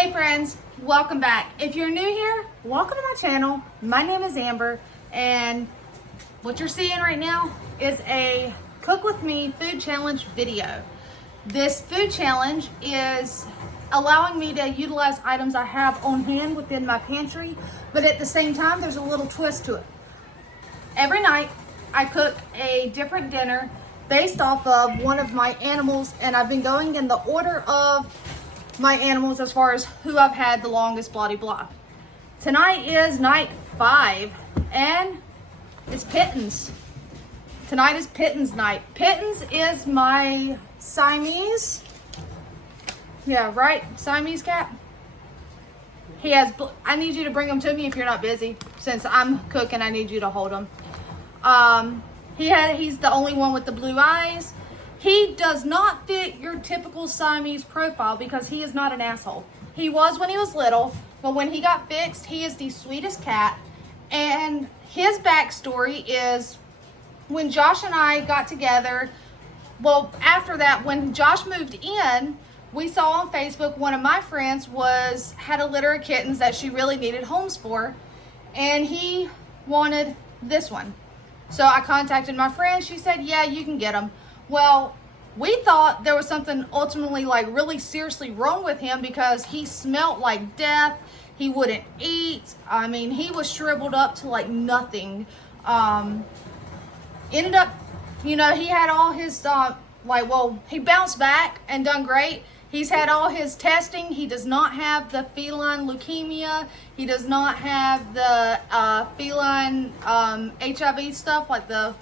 Hey friends, welcome back. If you're new here, welcome to my channel. My name is Amber, and what you're seeing right now is a Cook With Me food challenge video. This food challenge is allowing me to utilize items I have on hand within my pantry, but at the same time, there's a little twist to it. Every night, I cook a different dinner based off of one of my animals, and I've been going in the order of my animals as far as who I've had the longest, blah, blah. Tonight is night 5, and it's Pittens. Tonight is Pittens night. Pittens is my Siamese. Yeah, right? Siamese cat. He has, I need you to bring him to me if you're not busy. Since I'm cooking, I need you to hold him. He's the only one with the blue eyes. He does not fit your typical Siamese profile because he is not an asshole. He was when he was little, but when he got fixed, he is the sweetest cat. And his backstory is when Josh and I got together, well, after that, when Josh moved in, we saw on Facebook one of my friends had a litter of kittens that she really needed homes for, and he wanted this one. So I contacted my friend. She said, yeah, you can get him. Well, we thought there was something ultimately like really seriously wrong with him because he smelled like death. He wouldn't eat. I mean, he was shriveled up to like nothing. Ended up, he had all his, he bounced back and done great. He's had all his testing. He does not have the feline leukemia. He does not have the feline HIV stuff, like the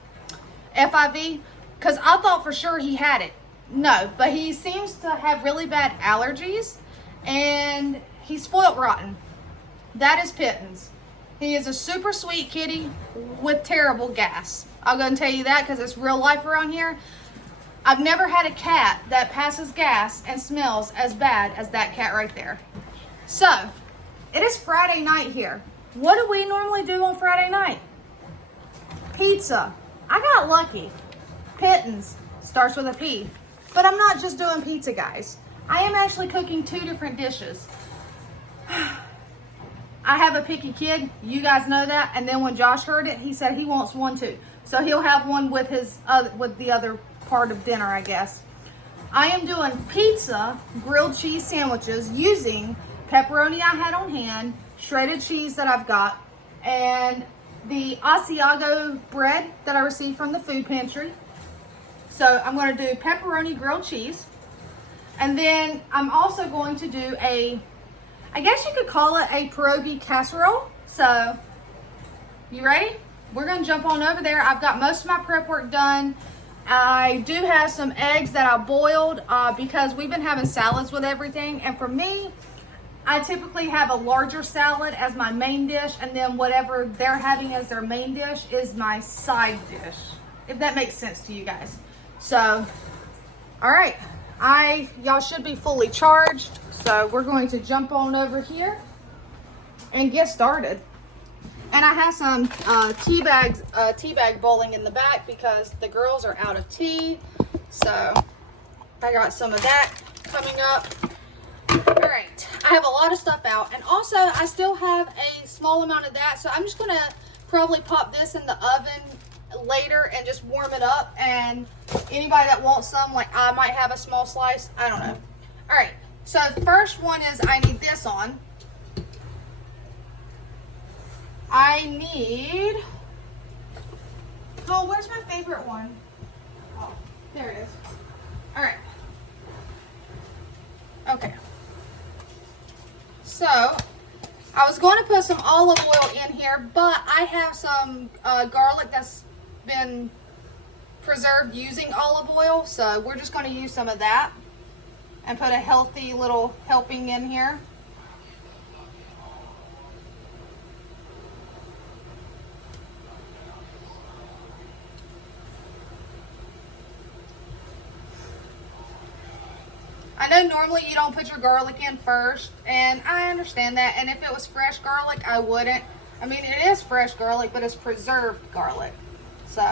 FIV. Because I thought for sure he had it. No, but he seems to have really bad allergies, and he's spoiled rotten. That is Pittens. He is a super sweet kitty with terrible gas. I'll go and tell you that because it's real life around here. I've never had a cat that passes gas and smells as bad as that cat right there. So, it is Friday night here. What do we normally do on Friday night? Pizza. I got lucky. Pittens starts with a P. But I'm not just doing pizza, guys. I am actually cooking 2 different dishes. I have a picky kid. You guys know that. And then when Josh heard it, he said he wants one too. So he'll have one with the other part of dinner, I guess. I am doing pizza grilled cheese sandwiches using pepperoni I had on hand, shredded cheese that I've got, and the Asiago bread that I received from the food pantry. So I'm going to do pepperoni grilled cheese. And then I'm also going to do I guess you could call it a pierogi casserole. So, you ready? We're going to jump on over there. I've got most of my prep work done. I do have some eggs that I boiled because we've been having salads with everything. And for me, I typically have a larger salad as my main dish, and then whatever they're having as their main dish is my side dish, if that makes sense to you guys. So, all right, y'all should be fully charged. So we're going to jump on over here and get started. And I have some teabag bowling in the back because the girls are out of tea. So I got some of that coming up. All right, I have a lot of stuff out. And also I still have a small amount of that. So I'm just gonna probably pop this in the oven later and just warm it up. And anybody that wants some, like I might have a small slice, I don't know. All right, so the first one is I need this on. I need, where's my favorite one? Oh, there it is. All right. Okay. So, I was going to put some olive oil in here, but I have some garlic that's been preserved using olive oil, so we're just going to use some of that and put a healthy little helping in here. I know normally you don't put your garlic in first, and I understand that. And if it was fresh garlic, I wouldn't. I mean, it is fresh garlic, but it's preserved garlic. So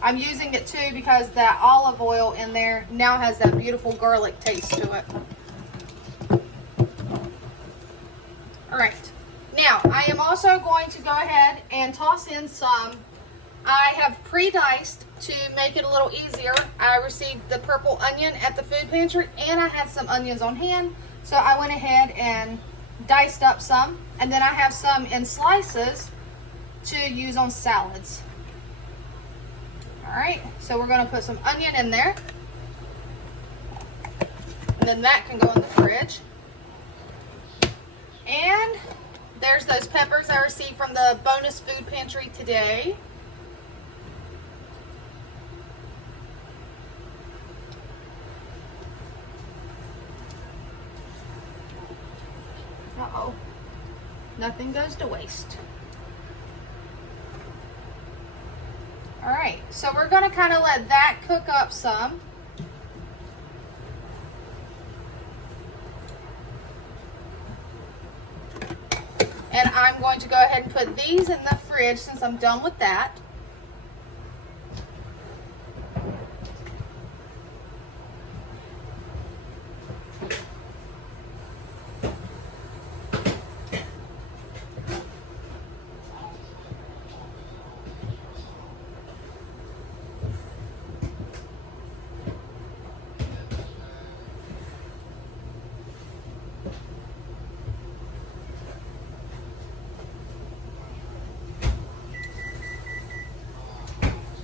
I'm using it too because that olive oil in there now has that beautiful garlic taste to it. also going to go ahead and toss in some. I have pre-diced to make it a little easier. I received the purple onion at the food pantry, and I had some onions on hand, so I went ahead and diced up some, and then I have some in slices to use on salads. All right, so we're going to put some onion in there, and then that can go in the fridge. And there's those peppers I received from the bonus food pantry today. Uh-oh. Nothing goes to waste. All right, so we're going to kind of let that cook up some. And I'm going to go ahead and put these in the fridge since I'm done with that.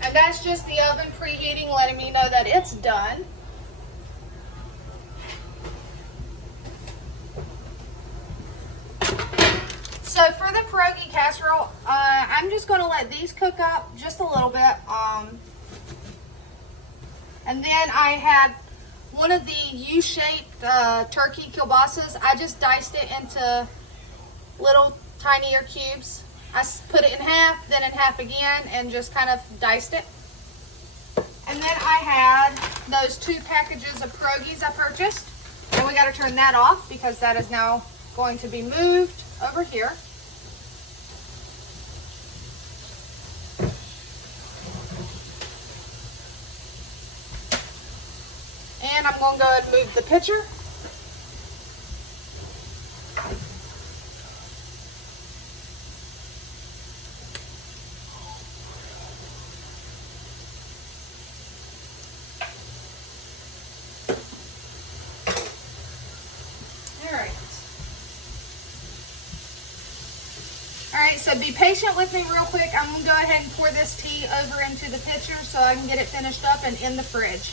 And that's just the oven preheating, letting me know that it's done. So for the pierogi casserole, I'm just going to let these cook up just a little bit. And then I had one of the U-shaped turkey kielbasas. I just diced it into little tinier cubes. I put it in half, then in half again, and just kind of diced it. And then I had those 2 packages of pierogies I purchased. And we got to turn that off because that is now going to be moved over here. And I'm going to go ahead and move the pitcher. Alright, so be patient with me real quick. I'm going to go ahead and pour this tea over into the pitcher so I can get it finished up and in the fridge.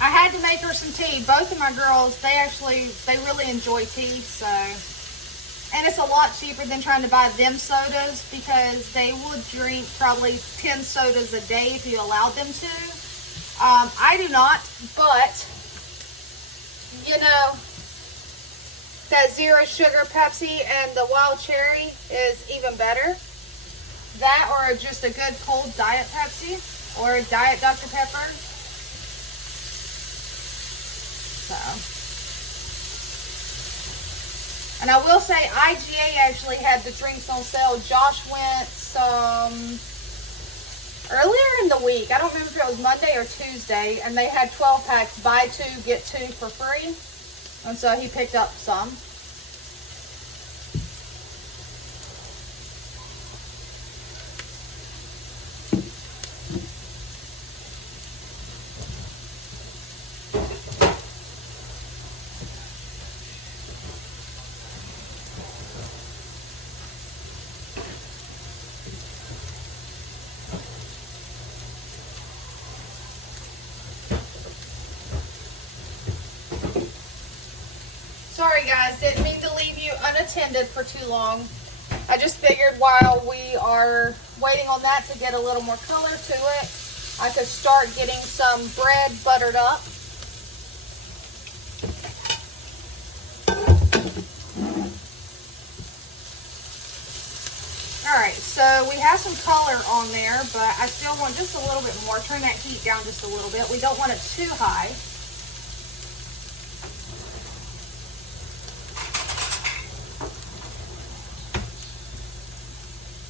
I had to make her some tea. Both of my girls, they really enjoy tea, so. And it's a lot cheaper than trying to buy them sodas because they would drink probably 10 sodas a day if you allowed them to. I do not, but, you know, that zero sugar Pepsi and the wild cherry is even better. That or just a good cold Diet Pepsi or a Diet Dr. Pepper. So, and I will say IGA actually had the drinks on sale. Josh went earlier in the week. I don't remember if it was Monday or Tuesday, and they had 12 packs, buy 2, get 2 for free. And so he picked up some. guys, didn't mean to leave you unattended for too long. I just figured while we are waiting on that to get a little more color to it, I could start getting some bread buttered up. Alright, so we have some color on there, but I still want just a little bit more. Turn that heat down just a little bit. We don't want it too high.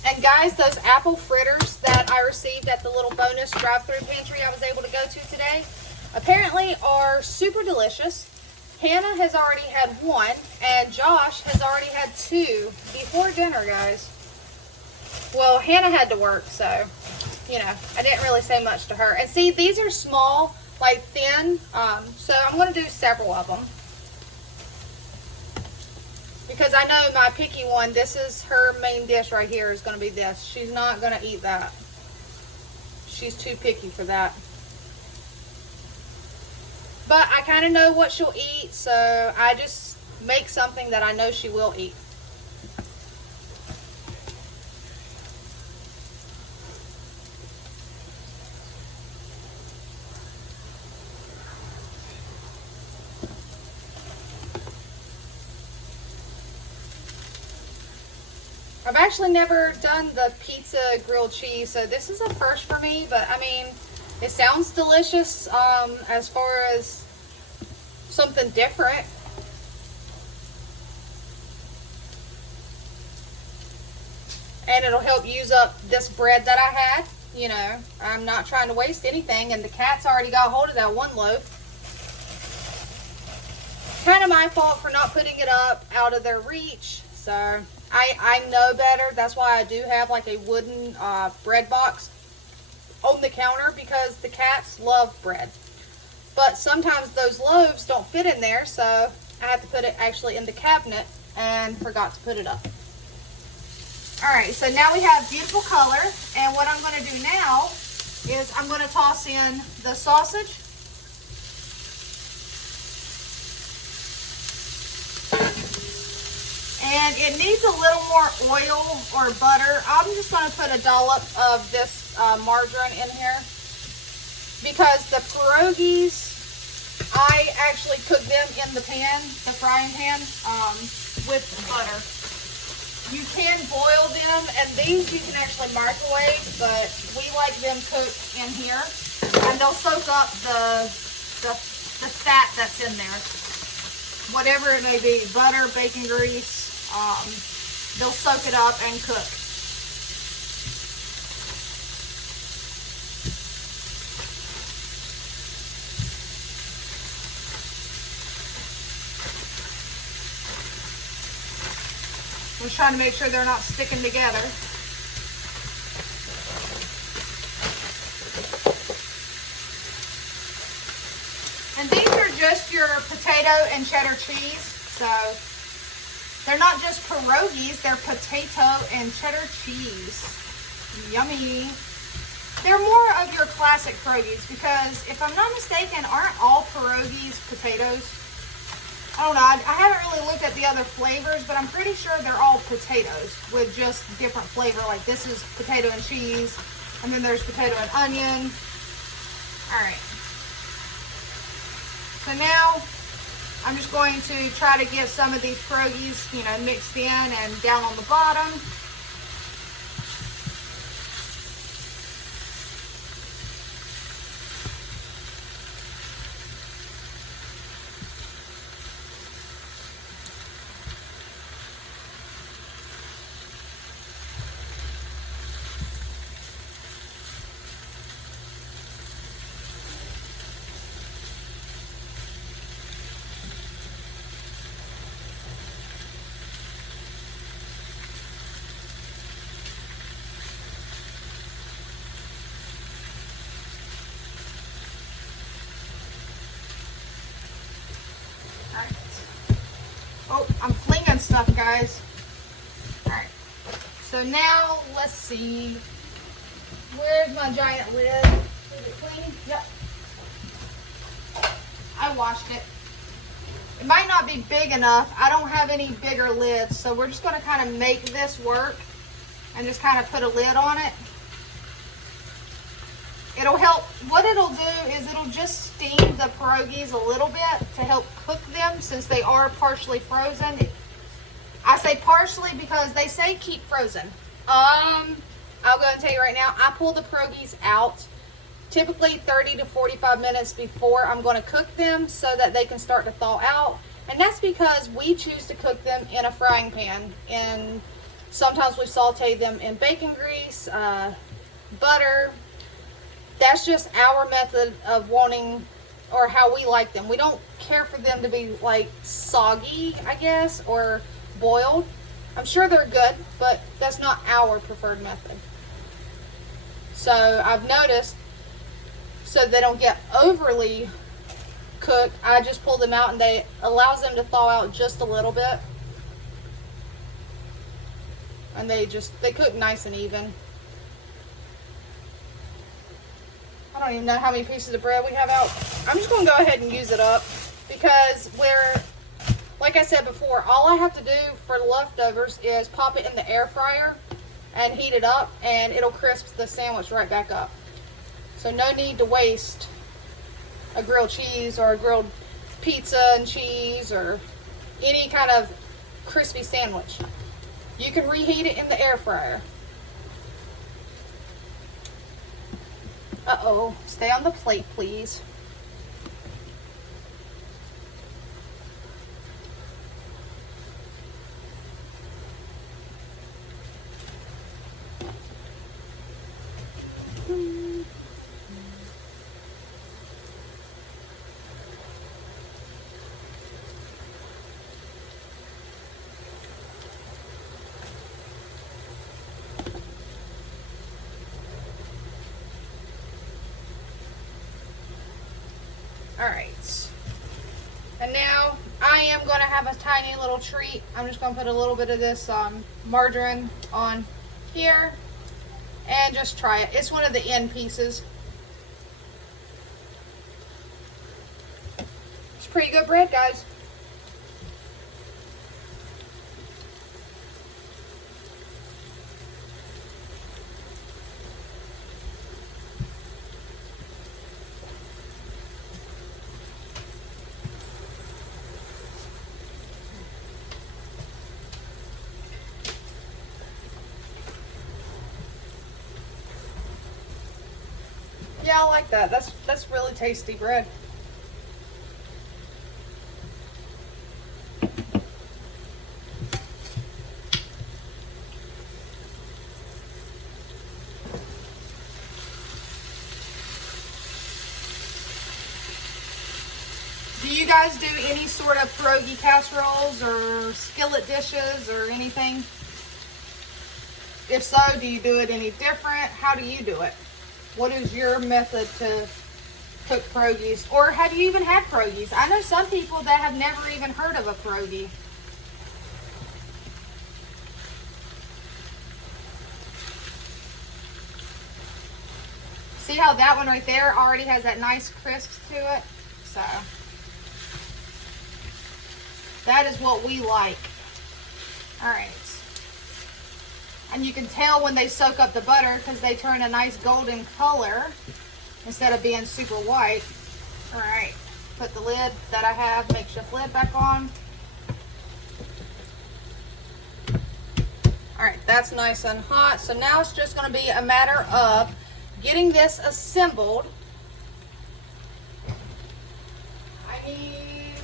And guys, those apple fritters that I received at the little bonus drive-through pantry I was able to go to today, apparently are super delicious. Hannah has already had one, and Josh has already had two before dinner, guys. Well, Hannah had to work, so, you know, I didn't really say much to her. And see, these are small, like thin, so I'm going to do several of them. Because I know my picky one, this is her main dish right here is going to be this. She's not going to eat that. She's too picky for that. But I kind of know what she'll eat, so I just make something that I know she will eat. I've actually never done the pizza grilled cheese, so this is a first for me, but I mean, it sounds delicious as far as something different. And it'll help use up this bread that I had. You know, I'm not trying to waste anything, and the cats already got a hold of that one loaf. Kind of my fault for not putting it up out of their reach, so I know better. That's why I do have like a wooden bread box on the counter, because the cats love bread. But sometimes those loaves don't fit in there, so I have to put it actually in the cabinet and forgot to put it up. Alright, so now we have beautiful color, and what I'm going to do now is I'm going to toss in the sausage. And it needs a little more oil or butter. I'm just going to put a dollop of this margarine in here, because the pierogies, I actually cook them in the pan, the frying pan, with butter. You can boil them, and these you can actually microwave, but we like them cooked in here, and they'll soak up the fat that's in there. Whatever it may be, butter, bacon grease. They'll soak it up and cook. Just trying to make sure they're not sticking together. And these are just your potato and cheddar cheese, so they're not just pierogies, they're potato and cheddar cheese. Yummy. They're more of your classic pierogies, because if I'm not mistaken, aren't all pierogies potatoes? I don't know, I haven't really looked at the other flavors, but I'm pretty sure they're all potatoes with just different flavor. Like this is potato and cheese, and then there's potato and onion. All right. So now I'm just going to try to get some of these pierogies, you know, mixed in and down on the bottom. Oh, I'm flinging stuff, guys. Alright. So now, let's see. Where's my giant lid? Is it clean? Yep. I washed it. It might not be big enough. I don't have any bigger lids, so we're just gonna kind of make this work and just kind of put a lid on it. It'll help, what it'll do is it'll just steam the pierogies a little bit to help cook them since they are partially frozen. I say partially because they say keep frozen. I'll go and tell you right now, I pull the pierogies out typically 30 to 45 minutes before I'm going to cook them so that they can start to thaw out. And that's because we choose to cook them in a frying pan. And sometimes we saute them in bacon grease, butter. That's just our method of wanting, or how we like them. We don't care for them to be like soggy, I guess, or boiled. I'm sure they're good, but that's not our preferred method. So I've noticed, so they don't get overly cooked, I just pull them out and they allows them to thaw out just a little bit. And they cook nice and even. I don't even know how many pieces of bread we have out. I'm just going to go ahead and use it up because like I said before, all I have to do for leftovers is pop it in the air fryer and heat it up, and it'll crisp the sandwich right back up. So no need to waste a grilled cheese or a grilled pizza and cheese or any kind of crispy sandwich. You can reheat it in the air fryer. Uh-oh, stay on the plate, please. Alright, and now I am going to have a tiny little treat. I'm just going to put a little bit of this margarine on here and just try it. It's one of the end pieces. It's pretty good bread, guys. Yeah, I like that. That's really tasty bread. Do you guys do any sort of pierogi casseroles or skillet dishes or anything? If so, do you do it any different? How do you do it? What is your method to cook pierogies? Or have you even had pierogies? I know some people that have never even heard of a pierogi. See how that one right there already has that nice crisp to it? So that is what we like. All right. And you can tell when they soak up the butter because they turn a nice golden color instead of being super white. All right, put the lid that I have, makeshift lid, back on. All right, that's nice and hot. So now it's just going to be a matter of getting this assembled. I need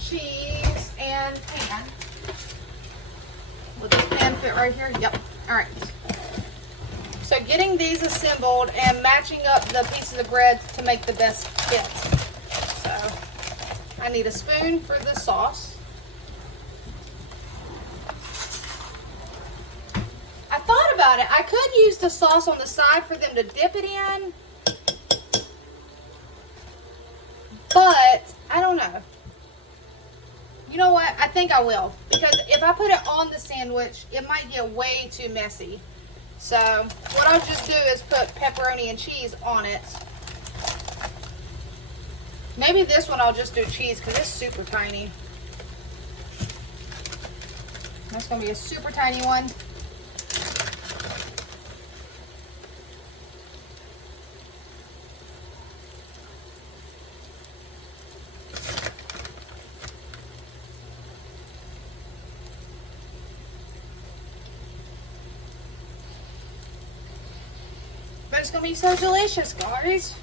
cheese and pan. Will this pan fit right here? Yep. All right. So getting these assembled and matching up the pieces of bread to make the best fit. So I need a spoon for the sauce. I thought about it. I could use the sauce on the side for them to dip it in, but I don't know. You know what? I think I will, because if I put it on the sandwich, it might get way too messy. So what I'll just do is put pepperoni and cheese on it. Maybe this one I'll just do cheese because it's super tiny. That's going to be a super tiny one. But it's going to be so delicious, guys.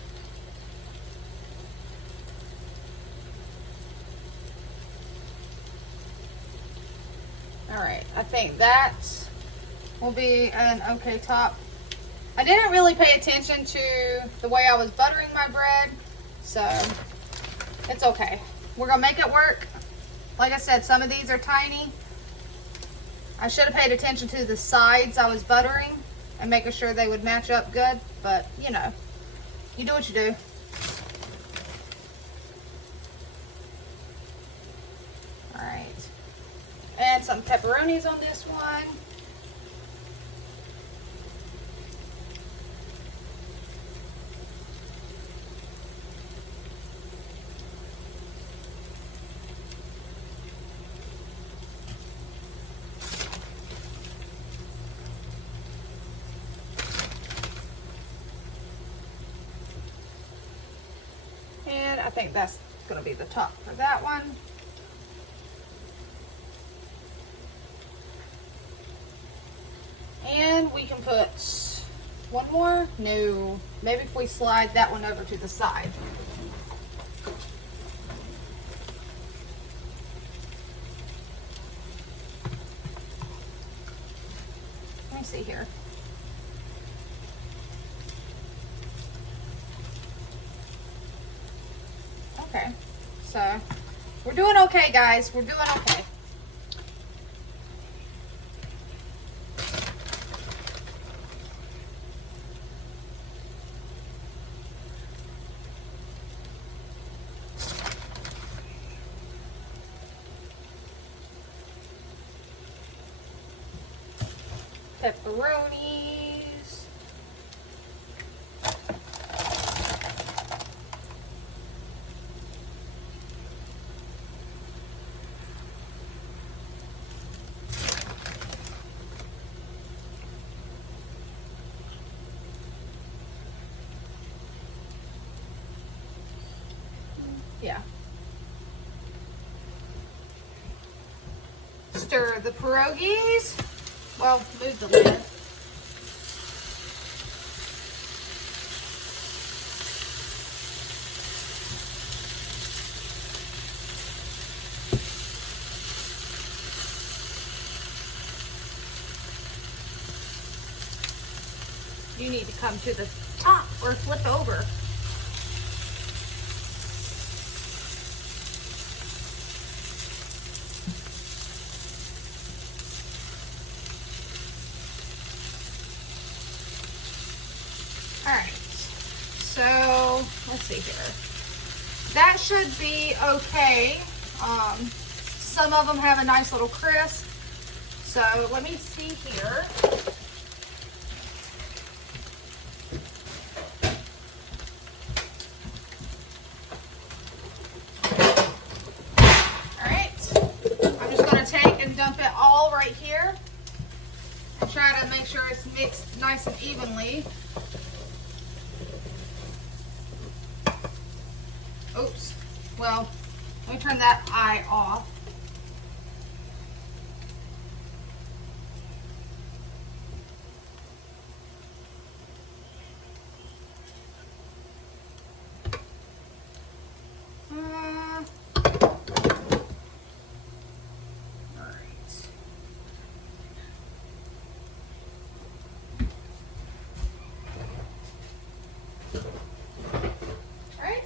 Alright, I think that will be an okay top. I didn't really pay attention to the way I was buttering my bread, so it's okay. We're going to make it work. Like I said, some of these are tiny. I should have paid attention to the sides I was buttering and making sure they would match up good, but you know, you do what you do. Alright. And some pepperonis on this one. And I think that's going to be the top for that one. And we can put one more. No, maybe if we slide that one over to the side. Let me see here. Okay, so we're doing okay, guys. We're doing okay. Pepperonis. Yeah. Stir the pierogies. Well, move the lid. You need to come to the top or flip over. Alright, so let's see here. That should be okay. Some of them have a nice little crisp. So let me see here. Dump it all right here and try to make sure it's mixed nice and evenly. Oops. Well, let me turn that eye off.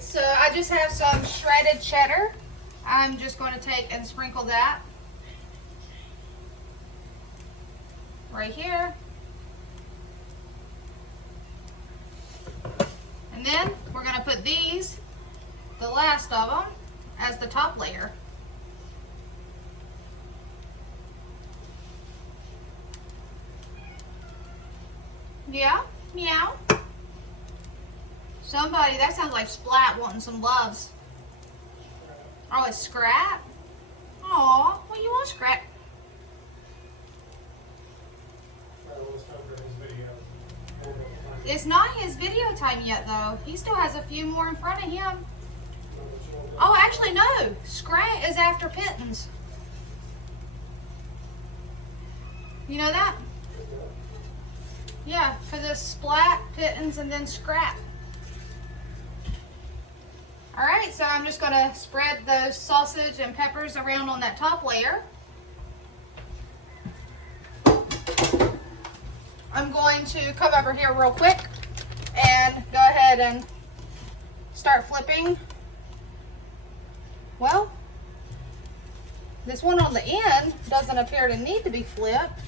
So I just have some shredded cheddar. I'm just going to take and sprinkle that right here. And then we're going to put these, the last of them, as the top layer. Yeah, meow. Somebody, that sounds like Splat wanting some loves. Oh, it's Scrap? Aw, well, you want Scrap? It's not his video time yet, though. He still has a few more in front of him. Oh, actually, no. Scrat is after Pittens. You know that? Yeah, because it's Splat, Pittens, and then Scrap. Alright, so I'm just going to spread those sausage and peppers around on that top layer. I'm going to come over here real quick and go ahead and start flipping. Well, this one on the end doesn't appear to need to be flipped.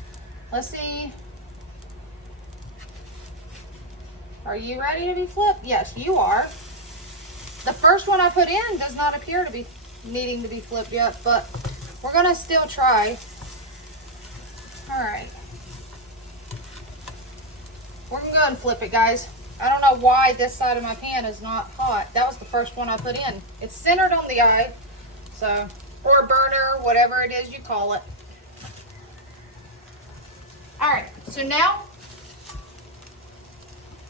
Let's see. Are you ready to be flipped? Yes, you are. The first one I put in does not appear to be needing to be flipped yet, but we're going to still try. All right. We're going to go and flip it, guys. I don't know why this side of my pan is not hot. That was the first one I put in. It's centered on the eye, so, or burner, whatever it is you call it. All right, so now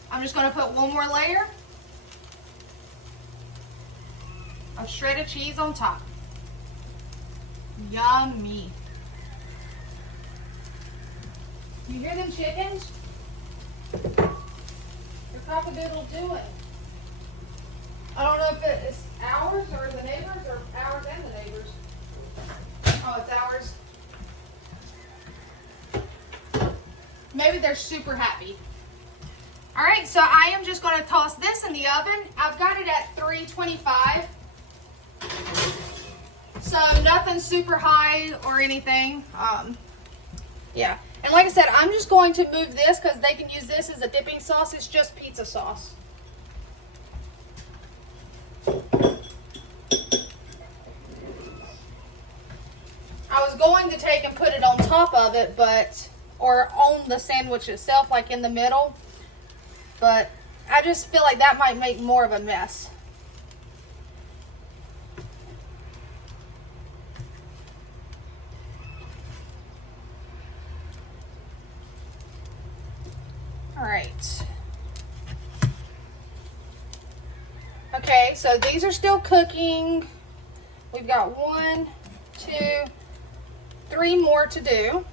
I'm just going to put one more layer of shredded cheese on top. Yummy. You hear them chickens? Your cock-a-doodle doing. I don't know if it's ours or the neighbors or ours and the neighbors. Oh, it's ours. Maybe they're super happy. All right, so I am just going to toss this in the oven. I've got it at 325. So nothing super high or anything. Yeah. And like I said, I'm just going to move this because they can use this as a dipping sauce. It's just pizza sauce. I was going to take and put it on top of it, or on the sandwich itself, like in the middle. But I just feel like that might make more of a mess. All right. Okay, so these are still cooking. We've got 1, 2, 3 more to do.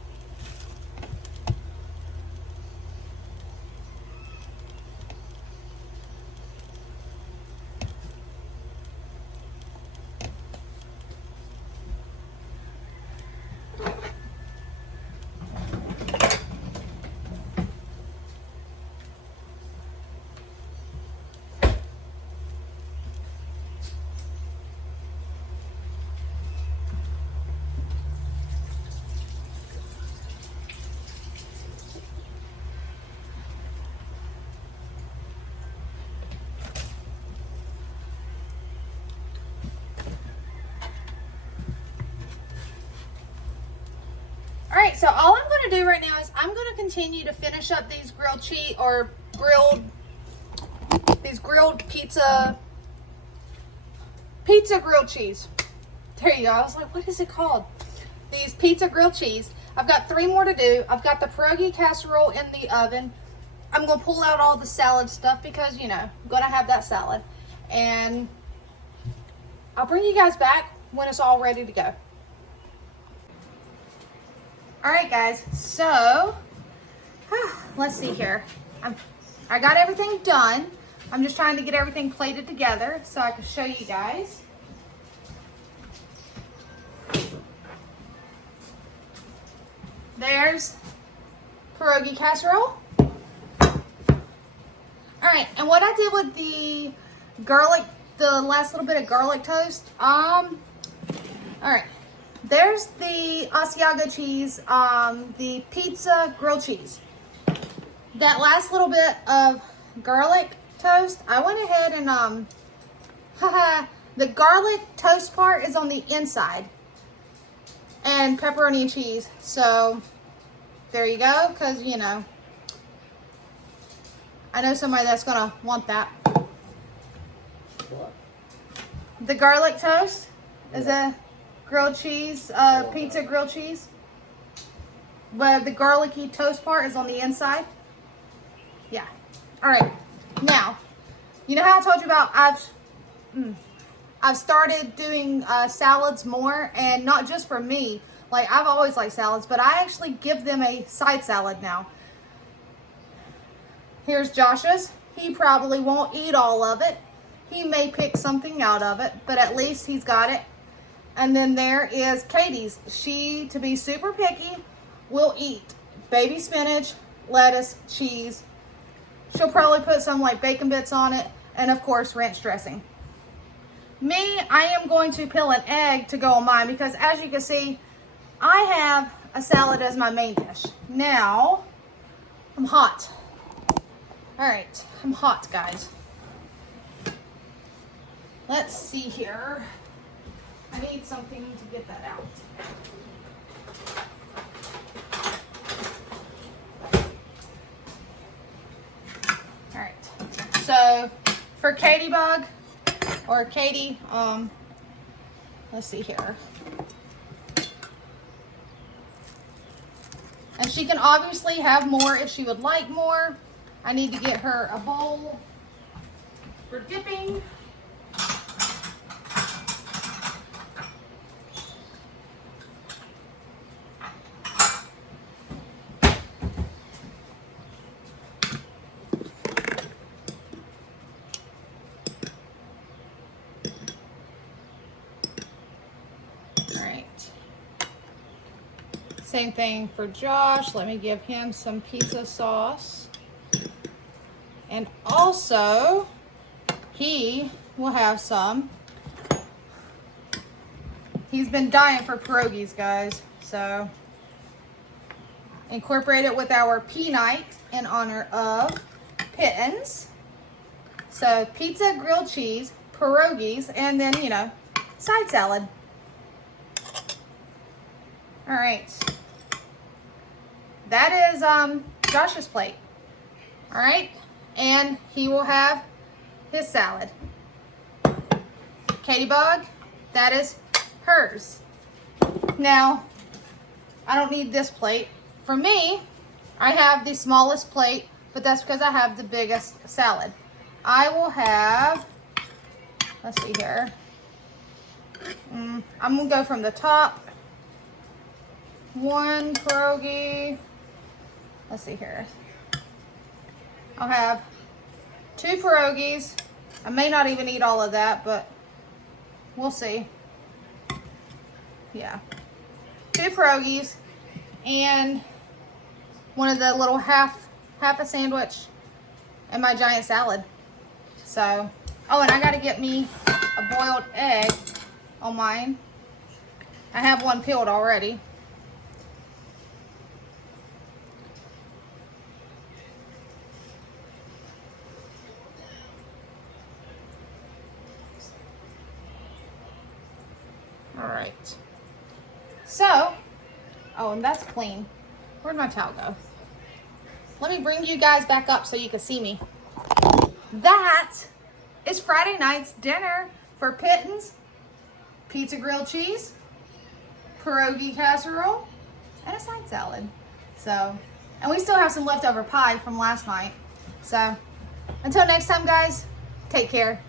Alright, so all I'm going to do right now is I'm going to continue to finish up these grilled cheese or these grilled pizza grilled cheese. There you go. I was like, what is it called? These pizza grilled cheese. I've got 3 more to do. I've got the pierogi casserole in the oven. I'm going to pull out all the salad stuff because, you know, I'm going to have that salad. And I'll bring you guys back when it's all ready to go. Alright guys, so let's see here. I got everything done. I'm just trying to get everything plated together so I can show you guys. There's pierogi casserole. Alright, and what I did with the garlic, the last little bit of garlic toast, alright. There's the Asiago cheese, the pizza grilled cheese. That last little bit of garlic toast, I went ahead and, the garlic toast part is on the inside. And pepperoni and cheese. So, there you go, because, you know, I know somebody that's going to want that. What? The garlic toast Is that grilled cheese, pizza grilled cheese? But the garlicky toast part is on the inside? Yeah. All right. Now, you know how I told you about I've started doing salads more, and not just for me. Like, I've always liked salads, but I actually give them a side salad now. Here's Josh's. He probably won't eat all of it. He may pick something out of it, but at least he's got it. And then there is Katie's. She, to be super picky, will eat baby spinach, lettuce, cheese. She'll probably put some like bacon bits on it, and of course ranch dressing. Me, I am going to peel an egg to go on mine because, as you can see, I have a salad as my main dish. Now, I'm hot. All right, I'm hot, guys. Let's see here. I need something to get that out. All right, so for Katie Bug, or Katie, let's see here. And she can obviously have more if she would like more. I need to get her a bowl for dipping. Same thing for Josh. Let me give him some pizza sauce. And also, he will have some. He's been dying for pierogies, guys. So, incorporate it with our pea night in honor of Pittens. So, pizza, grilled cheese, pierogies, and then, you know, side salad. All right. That is Josh's plate. All right. And he will have his salad. Katie Bug, that is hers. Now, I don't need this plate. For me, I have the smallest plate, but that's because I have the biggest salad. I will have, let's see here. I'm going to go from the top. One pierogi. Let's see here. I'll have 2 pierogies. I may not even eat all of that, but we'll see. Yeah. 2 pierogies and one of the little half a sandwich and my giant salad. So, oh, and I got to get me a boiled egg on mine. I have one peeled already. All right. So, oh, and that's clean. Where'd my towel go? Let me bring you guys back up so you can see me. That is Friday night's dinner for Pittens. Pizza grilled cheese, pierogi casserole, and a side salad. So, and we still have some leftover pie from last night. So, until next time, guys, take care.